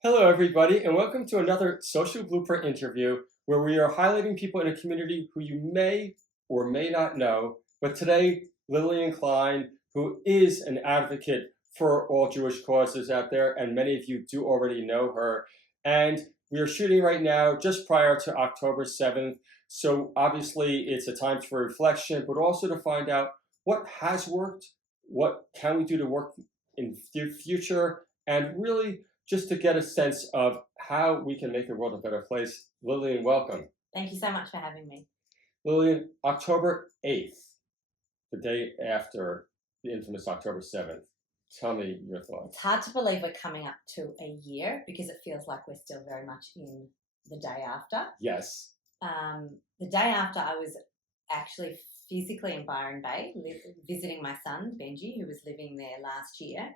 Hello, everybody, and welcome to another Social Blueprint interview where we are highlighting people in a community who you may or may not know. But today, Lillian Kline, who is an advocate for all Jewish causes out there, and many of you do already know her. And we are shooting right now just prior to October 7th. So obviously, it's a time for reflection, but also to find out what has worked, what can we do to work in the future, and really just to get a sense of how we can make the world a better place. Lillian, welcome. Thank you so much for having me. Lillian, October 8th, the day after the infamous October 7th. Tell me your thoughts. It's hard to believe we're coming up to a year because it feels like we're still very much in the day after. Yes. The day after, I was actually physically in Byron Bay visiting my son, Benji, who was living there last year.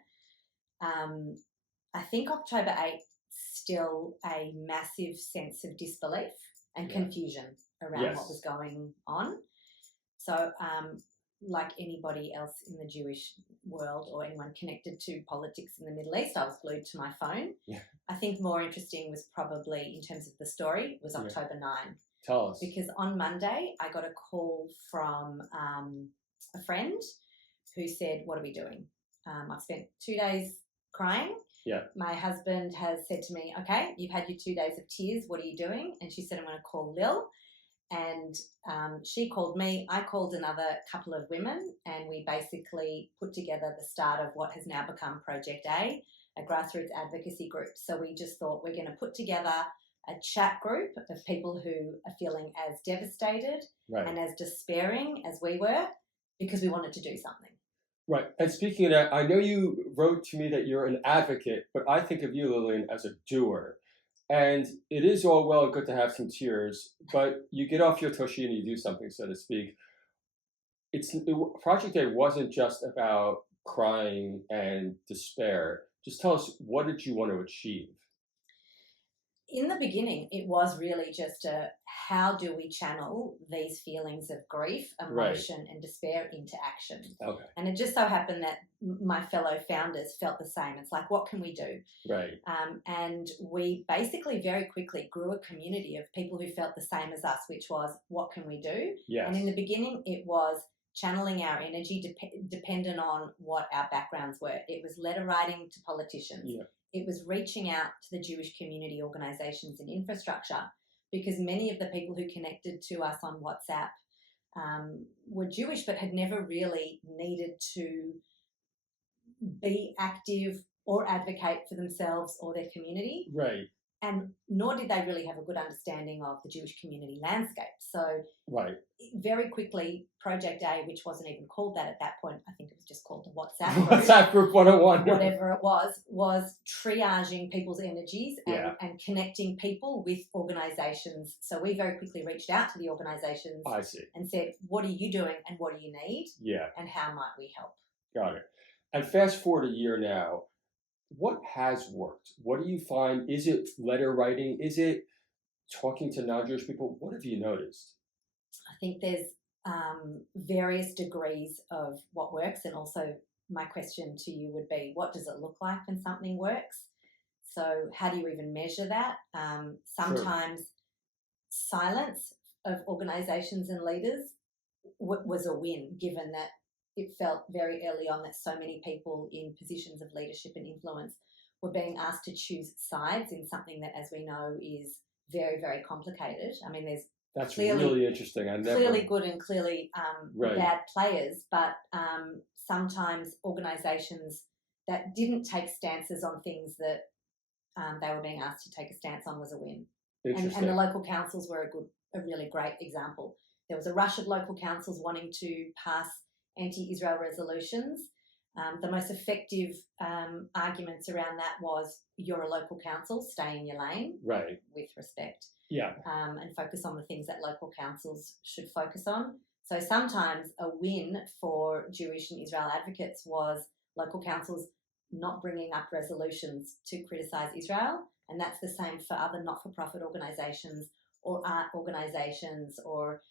I think October 8th still a massive sense of disbelief and confusion around what was going on. So like anybody else in the Jewish world or anyone connected to politics in the Middle East, I was glued to my phone. Yeah. I think more interesting was probably, in terms of the story, was October 9. Tell us. Because on Monday, I got a call from a friend who said, what are we doing? I've spent 2 days crying. Yeah. My husband has said to me, okay, you've had your 2 days of tears. What are you doing? And she said, I'm going to call Lil. And she called me. I called another couple of women, and we basically put together the start of what has now become Project A grassroots advocacy group. So we just thought we're going to put together a chat group of people who are feeling as devastated and as despairing as we were, because we wanted to do something. Right. And speaking of that, I know you wrote to me that you're an advocate, but I think of you, Lillian, as a doer. And it is all well and good to have some tears, but you get off your tushy and you do something, so to speak. Project A wasn't just about crying and despair. Just tell us, what did you want to achieve? In the beginning, it was really just how do we channel these feelings of grief, emotion, and despair into action? Okay. And it just so happened that my fellow founders felt the same. It's like, what can we do? Right. And we basically very quickly grew a community of people who felt the same as us, which was, what can we do? Yes. And in the beginning, it was channeling our energy dependent on what our backgrounds were. It was letter writing to politicians. Yeah. It was reaching out to the Jewish community organisations and infrastructure, because many of the people who connected to us on WhatsApp were Jewish but had never really needed to be active or advocate for themselves or their community. Right. And nor did they really have a good understanding of the Jewish community landscape. So very quickly, Project A, which wasn't even called that at that point, I think it was just called the WhatsApp group. WhatsApp group 101. Whatever it was triaging people's energies and connecting people with organisations. So we very quickly reached out to the organisations and said, what are you doing and what do you need? Yeah. And how might we help? Got it. And fast forward a year now, what has worked? What do you find? Is it letter writing? Is it talking to non-Jewish people? What have you noticed? I think there's various degrees of what works, and also my question to you would be, what does it look like when something works? So how do you even measure that? Sometimes silence of organisations and leaders was a win, given that it felt very early on that so many people in positions of leadership and influence were being asked to choose sides in something that, as we know, is very, very complicated. I mean, that's really interesting. Clearly good and clearly bad players, but sometimes organisations that didn't take stances on things that they were being asked to take a stance on was a win. And the local councils were a really great example. There was a rush of local councils wanting to pass anti-Israel resolutions. The most effective arguments around that was, you're a local council, stay in your lane, with respect. Yeah. And focus on the things that local councils should focus on. So sometimes a win for Jewish and Israel advocates was local councils not bringing up resolutions to criticise Israel, and that's the same for other not-for-profit organisations or art organisations or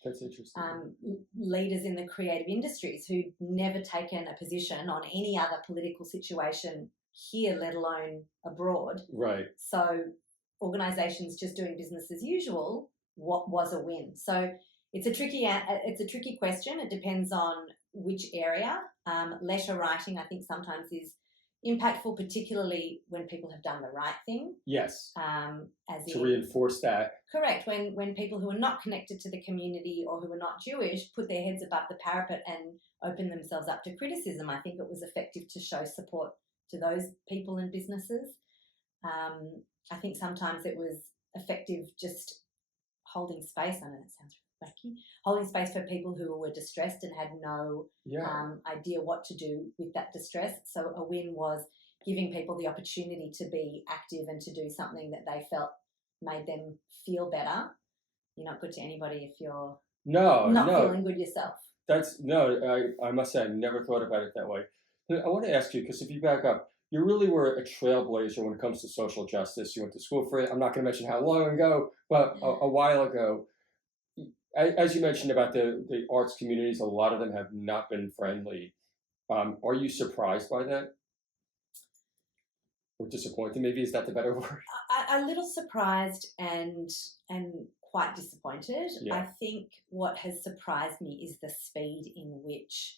leaders in the creative industries who'd never taken a position on any other political situation here, let alone abroad. Right. So organisations just doing business as usual, what was a win? So it's a tricky question. It depends on which area. Letter writing, I think, sometimes is impactful, particularly when people have done the right thing. Yes. As to reinforce that. Correct. When people who are not connected to the community or who are not Jewish put their heads above the parapet and open themselves up to criticism, I think it was effective to show support to those people and businesses. I think sometimes it was effective just holding space. I know that sounds wacky. Holding space for people who were distressed and had no idea what to do with that distress. So a win was giving people the opportunity to be active and to do something that they felt made them feel better. You're not good to anybody if you're not feeling good yourself. I must say I never thought about it that way. I want to ask you, because if you back up, you really were a trailblazer when it comes to social justice. You went to school for it. I'm not going to mention how long ago, but a while ago. As you mentioned about the arts communities, a lot of them have not been friendly. Are you surprised by that? Or disappointed, maybe? Is that the better word? A little surprised and quite disappointed. Yeah. I think what has surprised me is the speed in which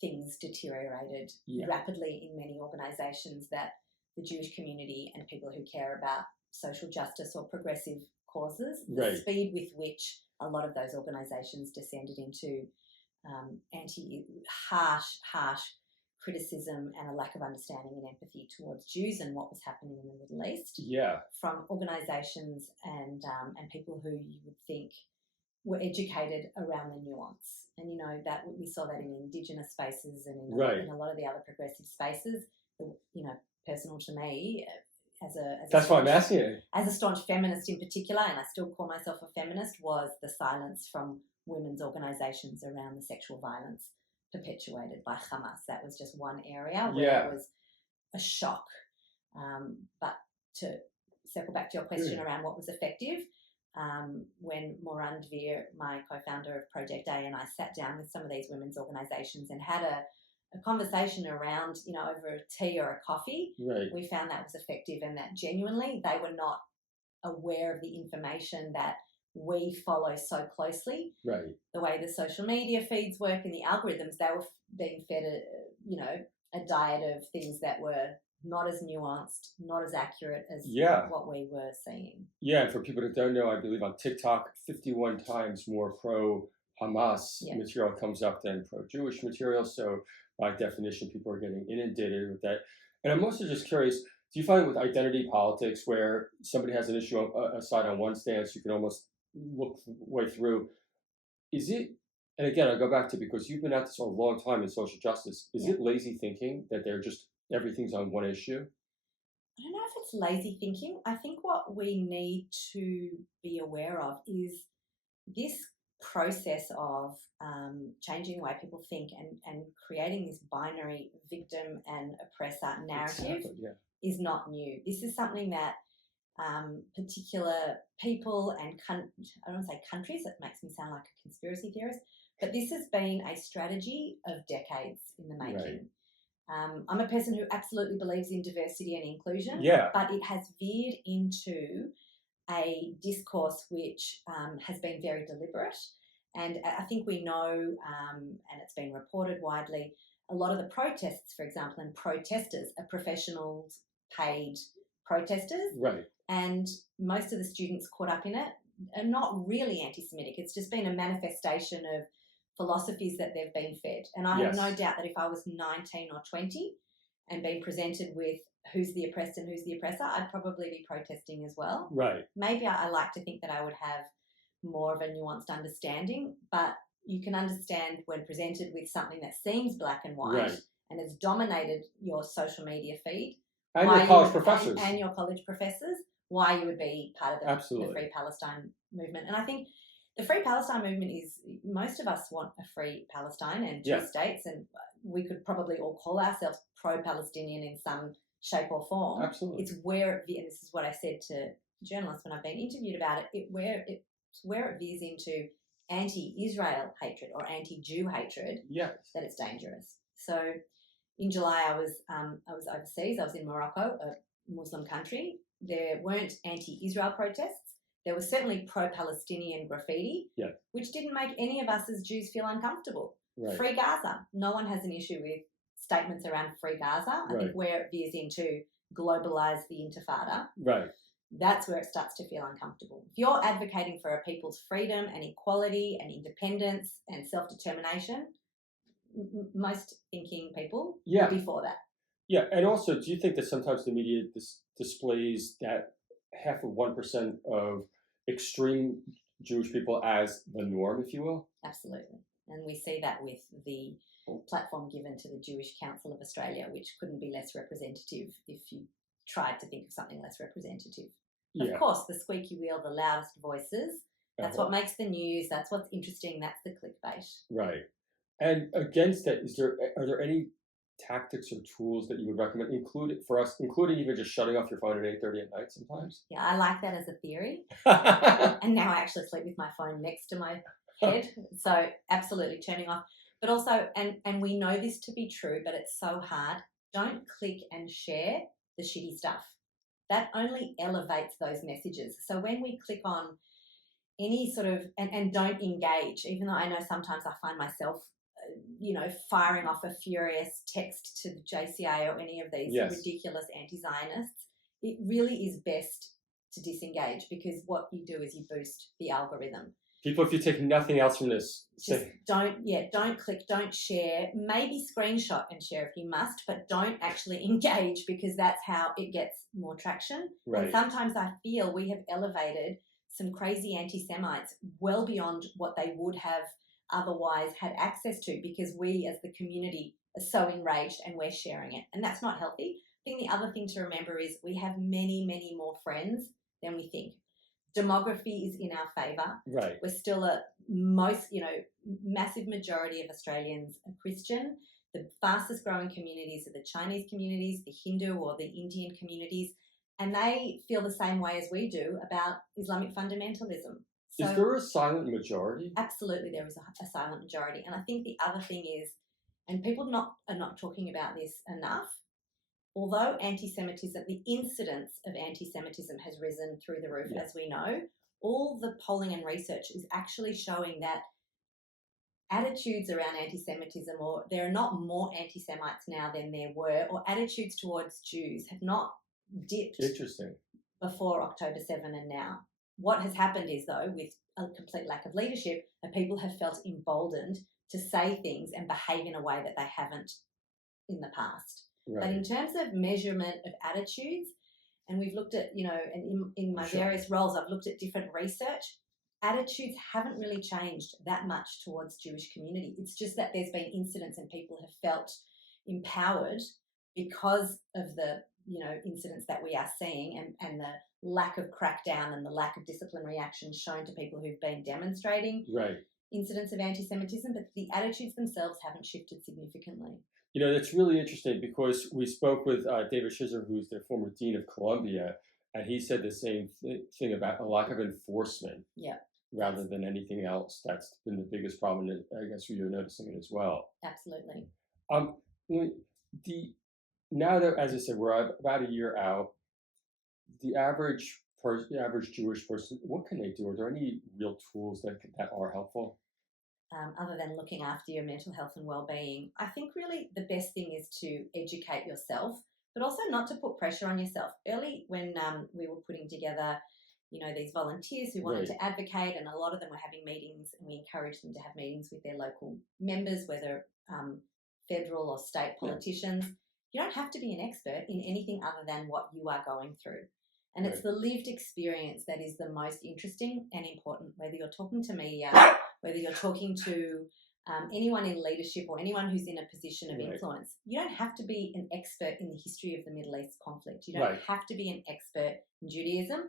things deteriorated rapidly in many organisations, that the Jewish community and people who care about social justice or progressive causes, the speed with which a lot of those organisations descended into harsh criticism and a lack of understanding and empathy towards Jews and what was happening in the Middle East. Yeah. From organisations and people who you would think were educated around the nuance. And, you know, that we saw that in Indigenous spaces and in a lot of the other progressive spaces. You know, personal to me, that's why I'm asking you. As a staunch feminist in particular, and I still call myself a feminist, was the silence from women's organisations around the sexual violence perpetuated by Hamas. That was just one area where it was a shock. But to circle back to your question around what was effective, when Moran Dvir, my co-founder of Project A, and I sat down with some of these women's organisations and had a conversation around, you know, over a tea or a coffee, we found that was effective, and that genuinely they were not aware of the information that we follow so closely. The way the social media feeds work and the algorithms, they were being fed a diet of things that were not as nuanced, not as accurate as what we were seeing. Yeah, and for people that don't know, I believe on TikTok, 51 times more pro-Hamas material comes up than pro-Jewish material. So by definition, people are getting inundated with that. And I'm also just curious, do you find with identity politics where somebody has an issue aside on one stance, you can almost look way through, is it, and again, I go back to, because you've been at this a long time in social justice, is it lazy thinking that they're just, everything's on one issue? I don't know if it's lazy thinking. I think what we need to be aware of is this process of changing the way people think and creating this binary victim and oppressor narrative is not new. This is something that particular people and I don't want to say countries, it makes me sound like a conspiracy theorist, but this has been a strategy of decades in the making. I'm a person who absolutely believes in diversity and inclusion, but it has veered into a discourse which has been very deliberate. And I think we know, and it's been reported widely, a lot of the protests, for example, and protesters are professionals, paid protesters. And most of the students caught up in it are not really anti-Semitic. It's just been a manifestation of philosophies that they've been fed. And I have no doubt that if I was 19 or 20 and being presented with who's the oppressed and who's the oppressor, I'd probably be protesting as well. Maybe I like to think that I would have more of a nuanced understanding, but you can understand when presented with something that seems black and white and has dominated your social media feed and your college professors and your college professors, why you would be part of the Free Palestine movement. And I think the Free Palestine movement is, most of us want a free Palestine and two states, and we could probably all call ourselves pro-Palestinian in some shape or form. It's where and this is what I said to journalists when I've been interviewed about it, it's where it veers into anti-Israel hatred or anti-Jew hatred that it's dangerous. So In July, I was overseas. I was in Morocco, a Muslim country. There weren't anti-Israel protests. There was certainly pro-Palestinian graffiti, which didn't make any of us as Jews feel uncomfortable. Right. Free Gaza. No one has an issue with statements around Free Gaza. I think where it veers into globalise the intifada, that's where it starts to feel uncomfortable. If you're advocating for a people's freedom and equality and independence and self-determination, most thinking people would be for that. Yeah, and also, do you think that sometimes the media displays that 0.5% of extreme Jewish people as the norm, if you will? Absolutely. And we see that with the platform given to the Jewish Council of Australia, which couldn't be less representative if you tried to think of something less representative. Yeah. Of course, the squeaky wheel, the loudest voices, that's what makes the news, that's what's interesting, that's the clickbait. Right. And against that, are there any tactics or tools that you would recommend, including even just shutting off your phone at 8:30 at night sometimes? Yeah, I like that as a theory. And now I actually sleep with my phone next to my head. So absolutely turning off. But also, and we know this to be true, but it's so hard, don't click and share the shitty stuff. That only elevates those messages. So when we click on any sort of, and don't engage, even though I know sometimes I find myself, firing off a furious text to the JCA or any of these ridiculous anti-Zionists, it really is best to disengage, because what you do is you boost the algorithm. People, if you take nothing else from this, don't click, don't share, maybe screenshot and share if you must, but don't actually engage, because that's how it gets more traction. Right. And sometimes I feel we have elevated some crazy anti-Semites well beyond what they would have otherwise had access to, because we as the community are so enraged and we're sharing it. And that's not healthy. I think the other thing to remember is we have many, many more friends than we think. Demography is in our favour. Right. We're still massive majority of Australians are Christian. The fastest growing communities are the Chinese communities, the Hindu or the Indian communities, and they feel the same way as we do about Islamic fundamentalism. So, is there a silent majority? Absolutely, there is a silent majority. And I think the other thing is, and people are not talking about this enough, although anti-Semitism, the incidence of anti-Semitism has risen through the roof, as we know, all the polling and research is actually showing that attitudes around anti-Semitism, or there are not more anti-Semites now than there were, or attitudes towards Jews have not dipped before October 7 and now. What has happened is, though, with a complete lack of leadership, that people have felt emboldened to say things and behave in a way that they haven't in the past. Right. But in terms of measurement of attitudes, and we've looked at, and in my various roles, I've looked at different research, attitudes haven't really changed that much towards Jewish community. It's just that there's been incidents and people have felt empowered because of the, incidents that we are seeing and the lack of crackdown and the lack of disciplinary action shown to people who've been demonstrating incidents of anti-Semitism, but the attitudes themselves haven't shifted significantly. That's really interesting, because we spoke with David Schizzer, who's the former dean of Columbia, and he said the same thing about a lack of enforcement rather than anything else. That's been the biggest problem, and I guess you're noticing it as well. Absolutely. Now that, as I said, we're about a year out, the average Jewish person, what can they do? Are there any real tools that are helpful? Other than looking after your mental health and well-being, I think really the best thing is to educate yourself, but also not to put pressure on yourself. Early when we were putting together, these volunteers who wanted to advocate, and a lot of them were having meetings, and we encouraged them to have meetings with their local members, whether federal or state politicians. You don't have to be an expert in anything other than what you are going through. And it's the lived experience that is the most interesting and important, whether you're talking to media, whether you're talking to anyone in leadership or anyone who's in a position of influence. You don't have to be an expert in the history of the Middle East conflict. You don't have to be an expert in Judaism.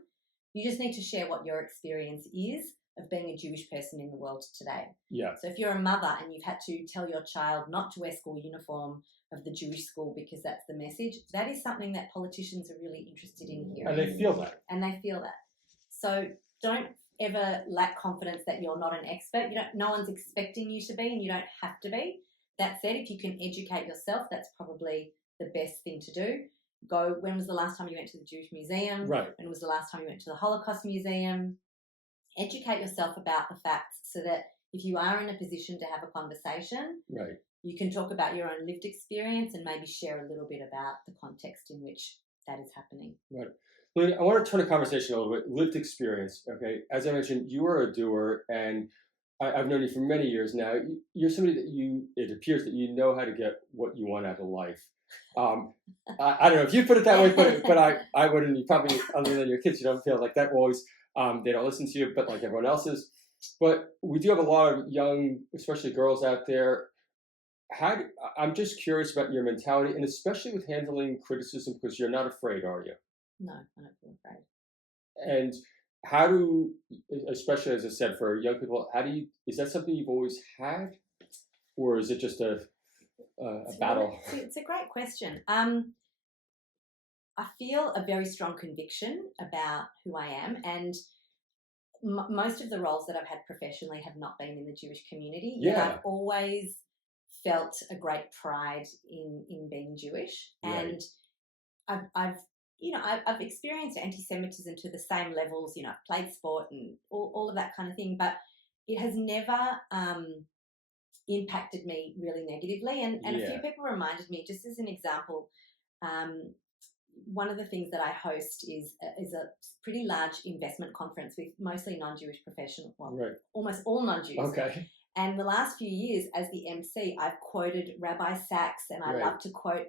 You just need to share what your experience is of being a Jewish person in the world today. Yeah. So if you're a mother and you've had to tell your child not to wear school uniform of the Jewish school because that's the message, that is something that politicians are really interested in hearing. And they feel that. So don't ever lack confidence that you're not an expert. No one's expecting you to be, and you don't have to be. That said, if you can educate yourself, that's probably the best thing to do. Go, when was the last time you went to the Jewish Museum? Right. When was the last time you went to the Holocaust Museum? Educate yourself about the facts so that if you are in a position to have a conversation, Right. you can talk about your own lived experience and maybe share a little bit about the context in which that is happening. Right. Lillian, I want to turn the conversation a little bit. Lived experience. Okay. As I mentioned, you are a doer, and I've known you for many years now. You're somebody that it appears that you know how to get what you want out of life. I don't know if you put it that way, but I wouldn't. You probably, other than your kids, you don't feel like that always. They don't listen to you, but like everyone else's. But we do have a lot of young, especially girls out there. I'm just curious about your mentality, and especially with handling criticism, because you're not afraid, are you? No, I don't feel afraid. And especially as I said, for young people, is that something you've always had, or is it just a battle? It's a great question. I feel a very strong conviction about who I am, and most of the roles that I've had professionally have not been in the Jewish community. Yeah. Yet I've always felt a great pride in being Jewish, Right. and I've experienced anti-Semitism to the same levels. I've played sport and all of that kind of thing, but it has never impacted me really negatively. And a few people reminded me, just as an example, one of the things that I host is a pretty large investment conference with mostly non-Jewish professionals, Right. almost all non-Jews. Okay. And the last few years as the MC, I've quoted Rabbi Sachs, and I love to quote,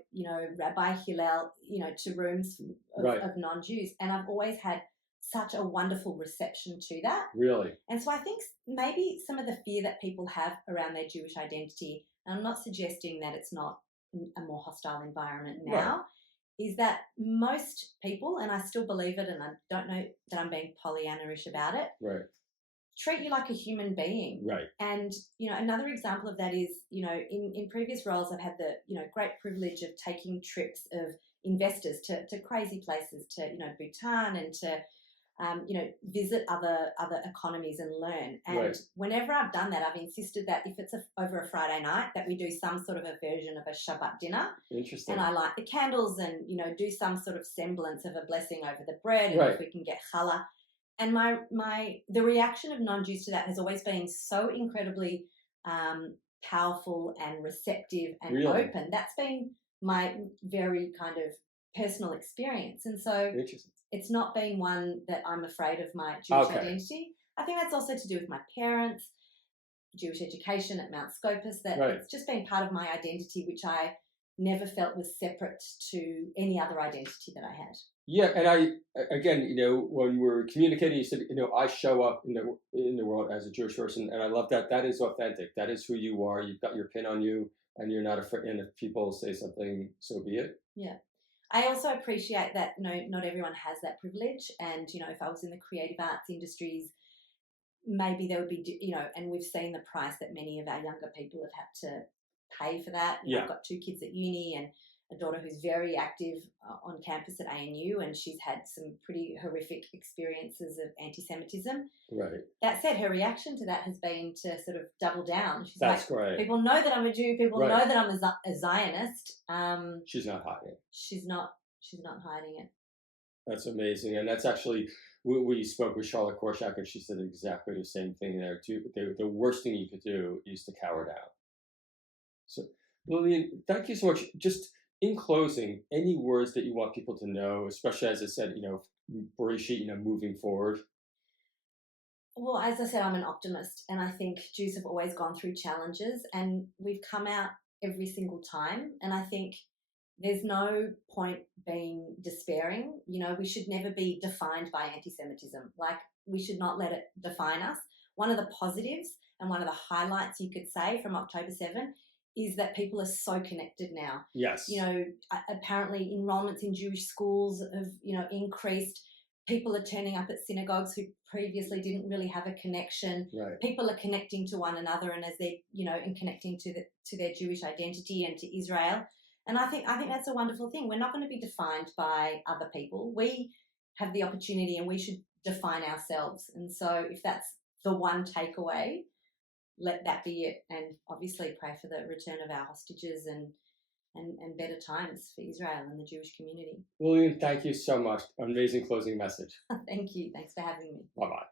Rabbi Hillel, to rooms of non-Jews. And I've always had such a wonderful reception to that. Really? And so I think maybe some of the fear that people have around their Jewish identity, and I'm not suggesting that it's not a more hostile environment now, is that most people, and I still believe it, and I don't know that I'm being Pollyanna-ish about it, treat you like a human being. Right. And, another example of that is, in previous roles, I've had the, great privilege of taking trips of investors to crazy places, to, Bhutan, and to, visit other economies and learn. And whenever I've done that, I've insisted that if it's over a Friday night, that we do some sort of a version of a Shabbat dinner. Interesting. And I light the candles and, do some sort of semblance of a blessing over the bread, and if we can get challah. And the reaction of non-Jews to that has always been so incredibly powerful and receptive and open. That's been my very kind of personal experience. And so it's not been one that I'm afraid of my Jewish identity. I think that's also to do with my parents, Jewish education at Mount Scopus, that it's just been part of my identity, which I never felt was separate to any other identity that I had. Yeah, and when we're communicating, you said, I show up in the world as a Jewish person, and I love that. That is authentic. That is who you are. You've got your pin on you, and you're not afraid. And if people say something, so be it. Yeah. I also appreciate that, not everyone has that privilege. And, if I was in the creative arts industries, maybe there would be, and we've seen the price that many of our younger people have had to pay for that. I've got 2 kids at uni and a daughter who's very active on campus at ANU, and she's had some pretty horrific experiences of anti-Semitism. Right. That said, her reaction to that has been to sort of double down. She's That's great. People know that I'm a Jew. People know that I'm a Zionist. She's not hiding it. She's not hiding it. That's amazing. And that's actually, we spoke with Charlotte Korshak, and she said exactly the same thing there too. The worst thing you could do is to cower down. So, Lillian, thank you so much. Just in closing, any words that you want people to know, especially as I said, Bereshit, moving forward? Well, as I said, I'm an optimist, and I think Jews have always gone through challenges, and we've come out every single time. And I think there's no point being despairing. We should never be defined by anti-Semitism. Like, we should not let it define us. One of the positives and one of the highlights, you could say, from October 7 is that people are so connected now. Yes. Apparently enrollments in Jewish schools have, increased. People are turning up at synagogues who previously didn't really have a connection. Right. People are connecting to one another, and as they, and connecting to their Jewish identity and to Israel. And I think that's a wonderful thing. We're not going to be defined by other people. We have the opportunity, and we should define ourselves. And so if that's the one takeaway, let that be it, and obviously pray for the return of our hostages and better times for Israel and the Jewish community. Lillian, thank you so much. Amazing closing message. Thank you. Thanks for having me. Bye-bye.